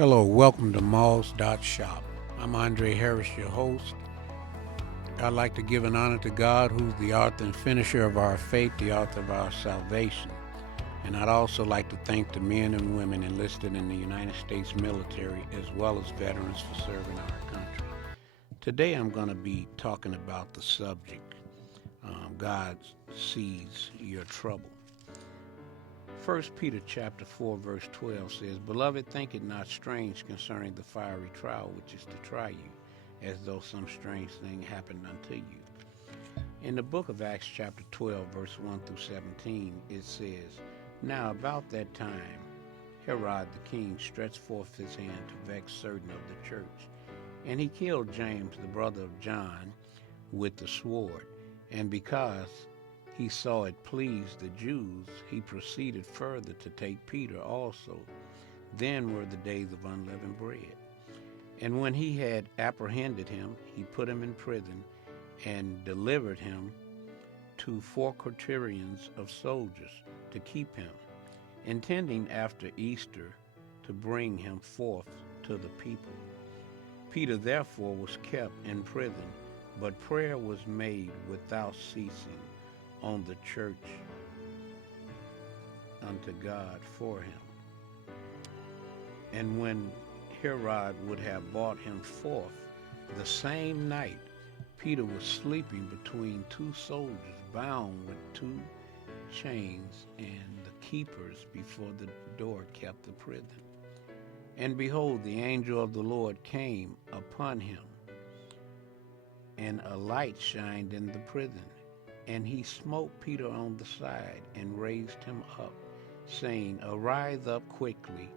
Hello, welcome to Malls Shop. I'm Andre Harris, your host. I'd like to give an honor to God, who's the author and finisher of our faith, the author of our salvation. And I'd also like to thank the men and women enlisted in the United States military, as well as veterans for serving our country. Today I'm going to be talking about the subject, God sees your trouble. 1 Peter chapter 4, verse 12 says, Beloved, think it not strange concerning the fiery trial which is to try you, as though some strange thing happened unto you. In the book of Acts chapter 12, verse 1 through 17, it says, Now about that time, Herod the king stretched forth his hand to vex certain of the church, and he killed James, the brother of John, with the sword. And because he saw it pleased the Jews, he proceeded further to take Peter also. Then were the days of unleavened bread. And when he had apprehended him, he put him in prison and delivered him to 4 quaternions of soldiers to keep him, intending after Easter to bring him forth to the people. Peter therefore was kept in prison, but prayer was made without ceasing on the church unto God for him. And when Herod would have brought him forth the same night, Peter was sleeping between 2 soldiers, bound with 2 chains, and the keepers before the door kept the prison. And behold, the angel of the Lord came upon him, and a light shined in the prison. And he smote Peter on the side and raised him up, saying, Arise up quickly.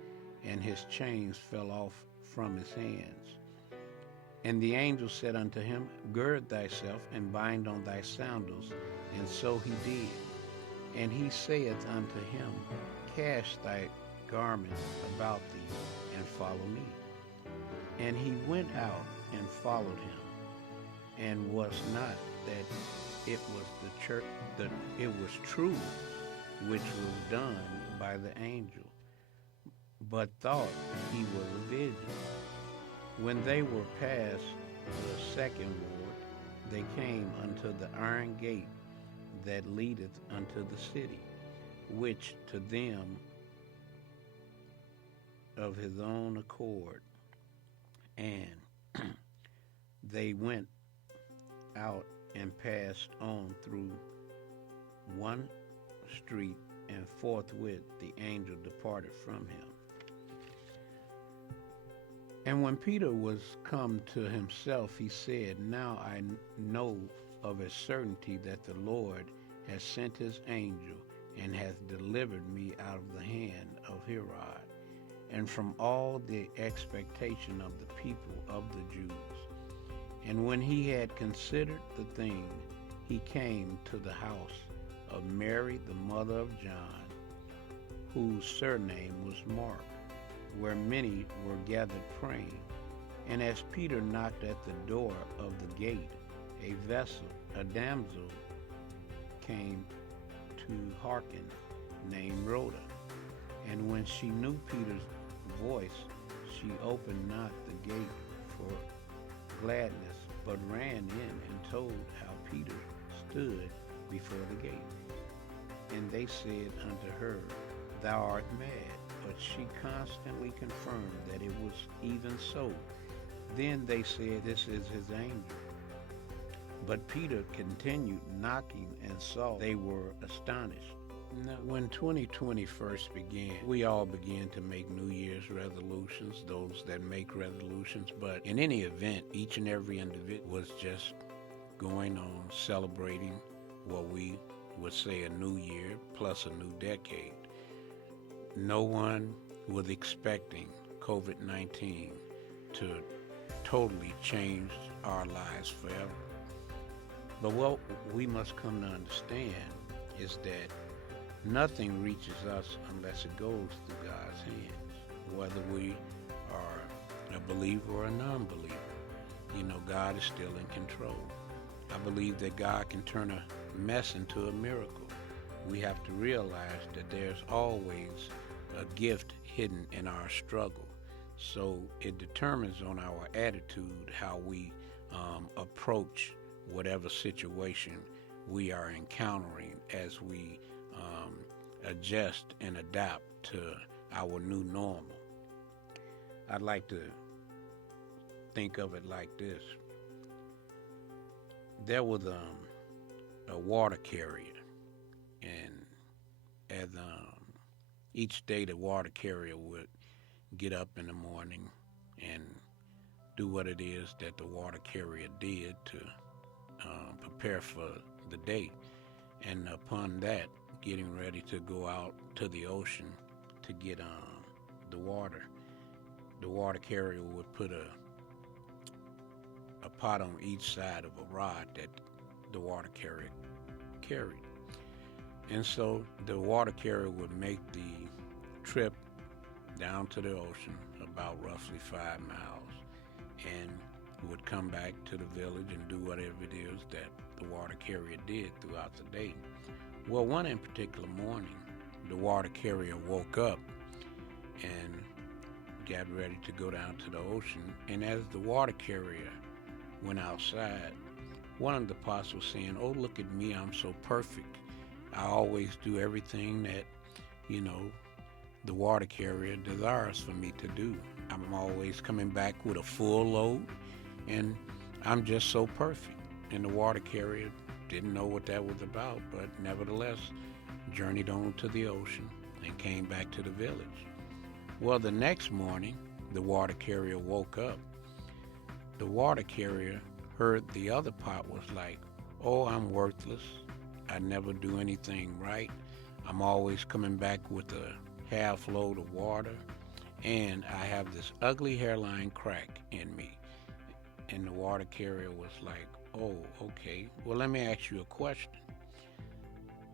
And his chains fell off from his hands. And the angel said unto him, Gird thyself and bind on thy sandals. And so he did. And he saith unto him, Cast thy garments about thee, and follow me. And he went out and followed him, and was not that it was the church, that it was true which was done by the angel, but thought he was a vision. When they were past the second ward, they came unto the iron gate that leadeth unto the city, which to them of his own accord, and they went out and passed on through one street, and forthwith the angel departed from him. And when Peter was come to himself, he said, Now I know of a certainty that the Lord has sent his angel, and hath delivered me out of the hand of Herod, and from all the expectation of the people of the Jews. And when he had considered the thing, he came to the house of Mary, the mother of John, whose surname was Mark, where many were gathered praying. And as Peter knocked at the door of the gate, a damsel came to hearken, named Rhoda. And when she knew Peter's voice, she opened not the gate for gladness, but ran in and told how Peter stood before the gate. And they said unto her, Thou art mad. But she constantly confirmed that it was even so. Then they said, This is his angel. But Peter continued knocking, and saw they were astonished. Now, when 2020 first began, we all began to make New Year's resolutions, those that make resolutions. But in any event, each and every individual was just going on celebrating what we would say a new year plus a new decade. No one was expecting COVID-19 to totally change our lives forever. But what we must come to understand is that nothing reaches us unless it goes through God's hands, whether we are a believer or a non-believer. God is still in control. I believe that God can turn a mess into a miracle. We have to realize that there's always a gift hidden in our struggle. So it determines on our attitude how we approach whatever situation we are encountering as we adjust and adapt to our new normal. I'd like to think of it like this. There was a water carrier, and as each day the water carrier would get up in the morning and do what it is that the water carrier did to prepare for the day. And upon that, getting ready to go out to the ocean to get the water carrier would put a pot on each side of a rod that the water carrier carried. And so the water carrier would make the trip down to the ocean, about roughly 5 miles, and would come back to the village and do whatever it is that the water carrier did throughout the day. Well, one in particular morning, the water carrier woke up and got ready to go down to the ocean. And as the water carrier went outside, one of the pots was saying, "Oh, look at me, I'm so perfect. I always do everything that, the water carrier desires for me to do. I'm always coming back with a full load, and I'm just so perfect." And the water carrier didn't know what that was about, but nevertheless journeyed on to the ocean and came back to the village. Well, the next morning, the water carrier woke up. The water carrier heard the other pot was like, "Oh, I'm worthless. I never do anything right. I'm always coming back with a half load of water, and I have this ugly hairline crack in me." And the water carrier was like, "Oh, okay. Well, let me ask you a question.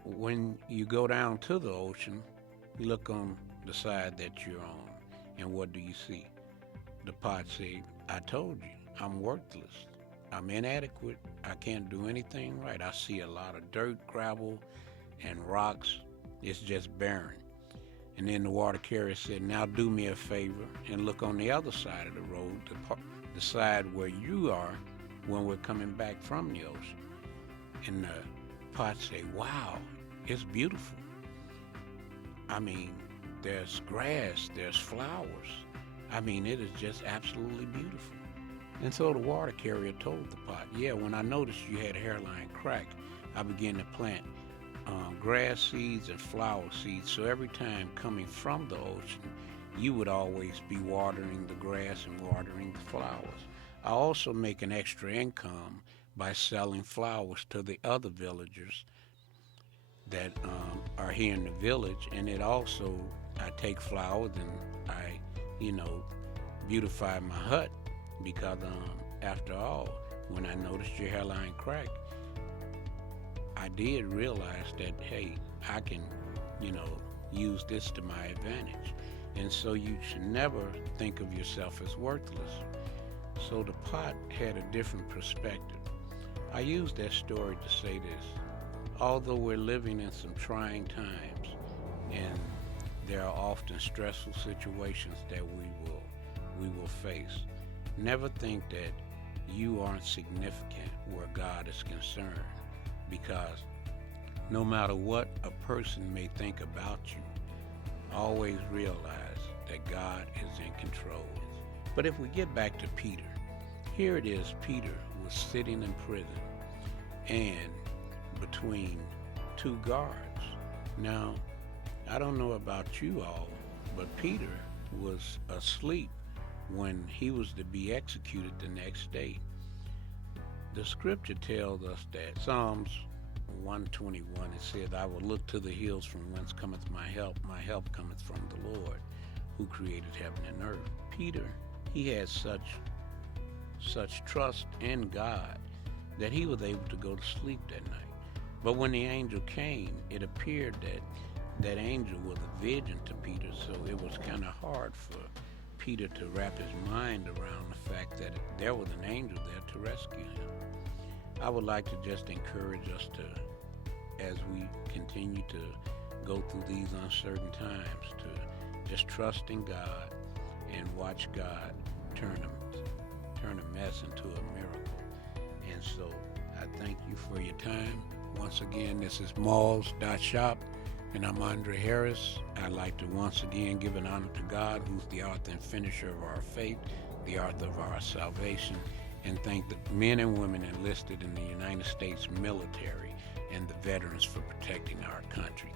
When you go down to the ocean, look on the side that you're on, and what do you see?" The pot said, "I told you, I'm worthless. I'm inadequate. I can't do anything right. I see a lot of dirt, gravel, and rocks. It's just barren." And then the water carrier said, "Now do me a favor and look on the other side of the road, the side where you are when we're coming back from the ocean." And the pot said, "Wow, it's beautiful. I mean, there's grass, there's flowers. I mean, it is just absolutely beautiful." And so the water carrier told the pot, "Yeah, when I noticed you had a hairline crack, I began to plant grass seeds and flower seeds. So every time coming from the ocean, you would always be watering the grass and watering the flowers. I also make an extra income by selling flowers to the other villagers that are here in the village. And it also, I take flowers and I, beautify my hut because after all, when I noticed your hairline crack, I did realize that, hey, I can, use this to my advantage. And so you should never think of yourself as worthless." So the pot had a different perspective. I use that story to say this. Although we're living in some trying times, and there are often stressful situations that we will face, never think that you aren't significant where God is concerned, because no matter what a person may think about you, always realize that God is in control. But if we get back to Peter, here it is. Peter was sitting in prison and between two guards. Now, I don't know about you all, but Peter was asleep when he was to be executed the next day. The scripture tells us that Psalms 121, it says, "I will look to the hills from whence cometh my help. My help cometh from the Lord, who created heaven and earth." Peter, he had such trust in God that he was able to go to sleep that night. But when the angel came, it appeared that that angel was a vision to Peter, so it was kind of hard for Peter to wrap his mind around the fact that there was an angel there to rescue him. I would like to just encourage us to, as we continue to go through these uncertain times, to just trust in God and watch God turn a mess into a miracle. And so I thank you for your time. Once again, this is Malls.shop, and I'm Andre Harris. I'd like to once again give an honor to God, who's the author and finisher of our faith, the author of our salvation, and thank the men and women enlisted in the United States military and the veterans for protecting our country.